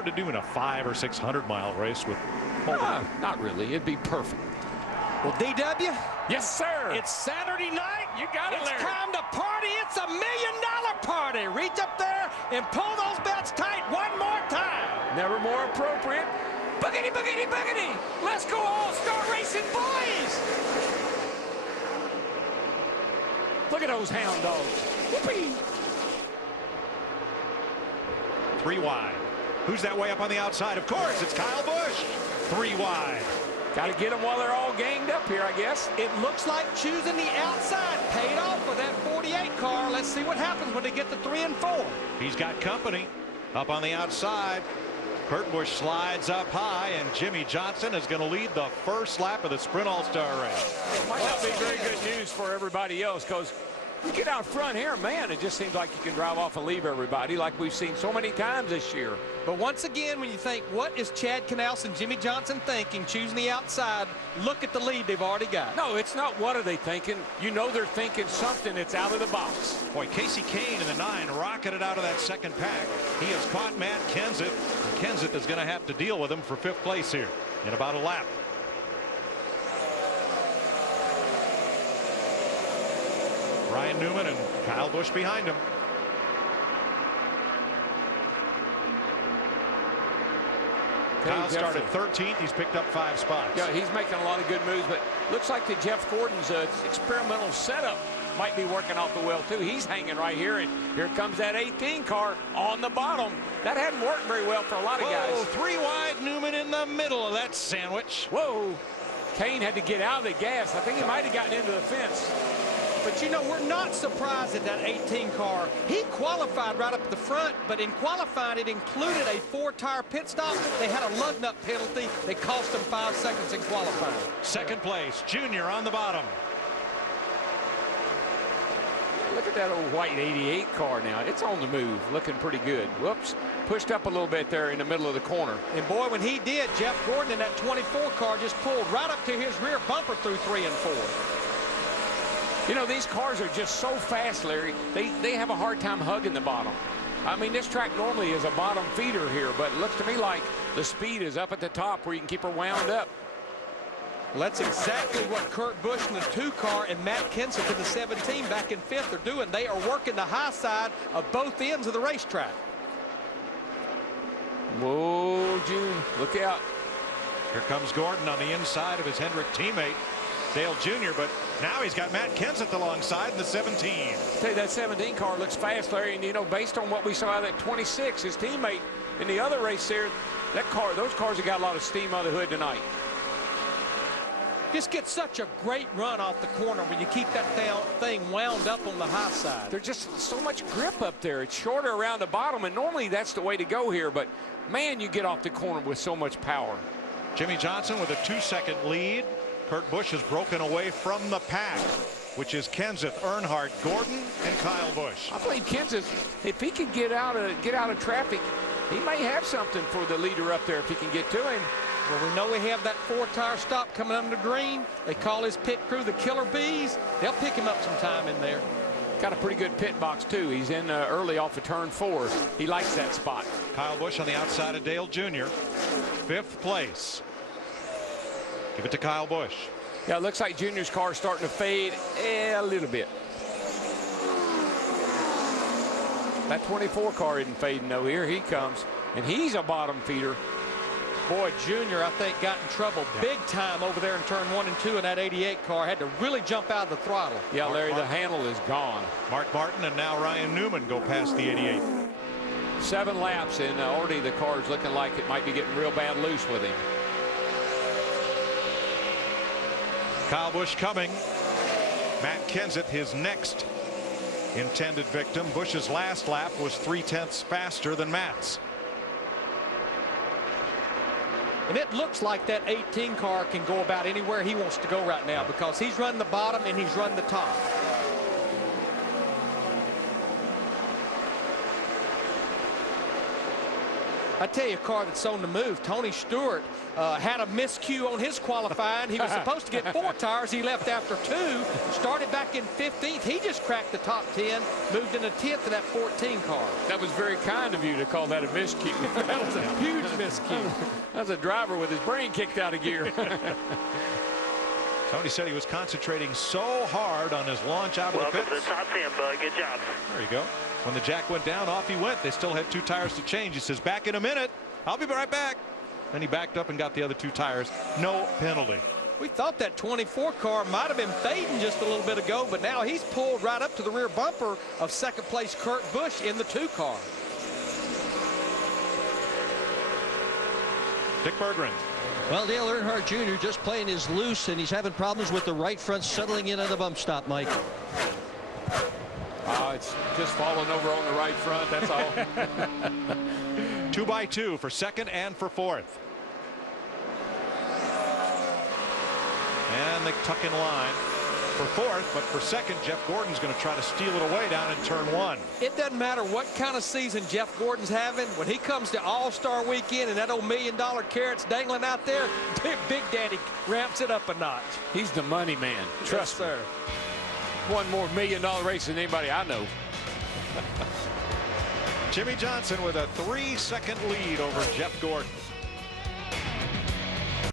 hard to do in a 500 or 600 mile race with not really. It'd be perfect. Well, DW? Yes, sir. It's Saturday night. You got it, Larry. It's time to party. It's $1 million party. Reach up there and pull those belts tight one more time. Never more appropriate. Boogity, boogity, boogity. Let's go all-star racing, boys. Look at those hound dogs. Whoopee. 3 wide. Who's that way up on the outside? Of course, it's Kyle Busch. 3 wide. Got to get them while they're all ganged up here, I guess. It looks like choosing the outside paid off with that 48 car. Let's see what happens when they get to 3 and 4. He's got company up on the outside. Kurt Busch slides up high, and Jimmy Johnson is going to lead the first lap of the Sprint All-Star race. Might not be very good news for everybody else, because you get out front here, man, it just seems like you can drive off and leave everybody like we've seen so many times this year. But once again, when you think, what is Chad Knaus and Jimmy Johnson thinking, choosing the outside, look at the lead they've already got. No, it's not what are they thinking. You know they're thinking something that's out of the box. Boy, Casey Kane in the 9 rocketed out of that second pack. He has caught Matt Kenseth. Kenseth is going to have to deal with him for 5th place here in about a lap. Ryan Newman and Kyle Busch behind him. Kyle started 13th. He's picked up 5 spots. Yeah, he's making a lot of good moves, but looks like that Jeff Gordon's experimental setup might be working off the well, too. He's hanging right here, and here comes that 18 car on the bottom. That hadn't worked very well for a lot of guys. 3 wide, Newman in the middle of that sandwich. Whoa. Kane had to get out of the gas. I think he might have gotten into the fence. But, you know, we're not surprised at that 18 car. He qualified right up at the front, but in qualifying, it included a 4-tire pit stop. They had a lug nut penalty. They cost them 5 seconds in qualifying. 2nd place, Junior on the bottom. Look at that old white 88 car now. It's on the move, looking pretty good. Whoops, pushed up a little bit there in the middle of the corner. And boy, when he did, Jeff Gordon in that 24 car just pulled right up to his rear bumper through 3 and 4. You know, these cars are just so fast, Larry. They have a hard time hugging the bottom. I mean, this track normally is a bottom feeder here, but it looks to me like the speed is up at the top where you can keep her wound up. Well, that's exactly what Kurt Busch in the 2 car and Matt Kenseth in the 17 back in 5th are doing. They are working the high side of both ends of the racetrack. Whoa, June, look out. Here comes Gordon on the inside of his Hendrick teammate, Dale Jr., but now he's got Matt Kenseth alongside in the 17. Tell you, that 17 car looks fast, Larry, and you know, based on what we saw out of that 26, his teammate in the other race there, those cars have got a lot of steam on the hood tonight. Just get such a great run off the corner when you keep that thing wound up on the high side. There's just so much grip up there. It's shorter around the bottom, and normally that's the way to go here, but man, you get off the corner with so much power. Jimmy Johnson with a 2-second lead. Kurt Busch has broken away from the pack, which is Kenseth, Earnhardt, Gordon, and Kyle Busch. I believe Kenseth, if he can get out of traffic, he may have something for the leader up there if he can get to him. Well, we know we have that 4-tire stop coming under green. They call his pit crew the Killer Bees. They'll pick him up some time in there. Got a pretty good pit box, too. He's in early off of turn 4. He likes that spot. Kyle Busch on the outside of Dale Jr. 5th place. Give it to Kyle Busch. Yeah, it looks like Junior's car starting to fade a little bit. That 24 car isn't fading, though. Here he comes, and he's a bottom feeder. Boy, Junior, I think, got in trouble big time over there in turn 1 and 2 in that 88 car. Had to really jump out of the throttle. Yeah, Larry, the handle is gone. Mark Martin and now Ryan Newman go past the 88. 7 laps, and already the car's looking like it might be getting real bad loose with him. Kyle Busch coming. Matt Kenseth, his next intended victim. Busch's last lap was 3/10 faster than Matt's. And it looks like that 18 car can go about anywhere he wants to go right now because he's running the bottom and he's running the top. I tell you, a car that's on the move. Tony Stewart had a miscue on his qualifying. He was supposed to get 4 tires. He left after 2. Started back in 15th. He just cracked the top 10. Moved into 10th of that 14 car. That was very kind of you to call that a miscue. That was a huge miscue. That's a driver with his brain kicked out of gear. Tony said he was concentrating so hard on his launch out of the pits. Welcome to the top 10, bud. Good job. There you go. When the jack went down, off he went. They still had 2 tires to change. He says, back in a minute. I'll be right back. Then he backed up and got the other 2 tires. No penalty. We thought that 24 car might have been fading just a little bit ago, but now he's pulled right up to the rear bumper of second place Kurt Busch in the 2 car. Dick Berggren. Well, Dale Earnhardt Jr. just playing his loose, and he's having problems with the right front settling in on the bump stop, Mike. It's just falling over on the right front, that's all. 2 by 2 for second and for fourth. And they tuck in line for fourth, but for second, Jeff Gordon's going to try to steal it away down in turn 1. It doesn't matter what kind of season Jeff Gordon's having. When he comes to All-Star Weekend and that old $1 million carrot's dangling out there, Big Daddy ramps it up a notch. He's the money man. Trust me. sir. One more $1 million race than anybody I know. Jimmy Johnson with a 3-second lead over Jeff Gordon.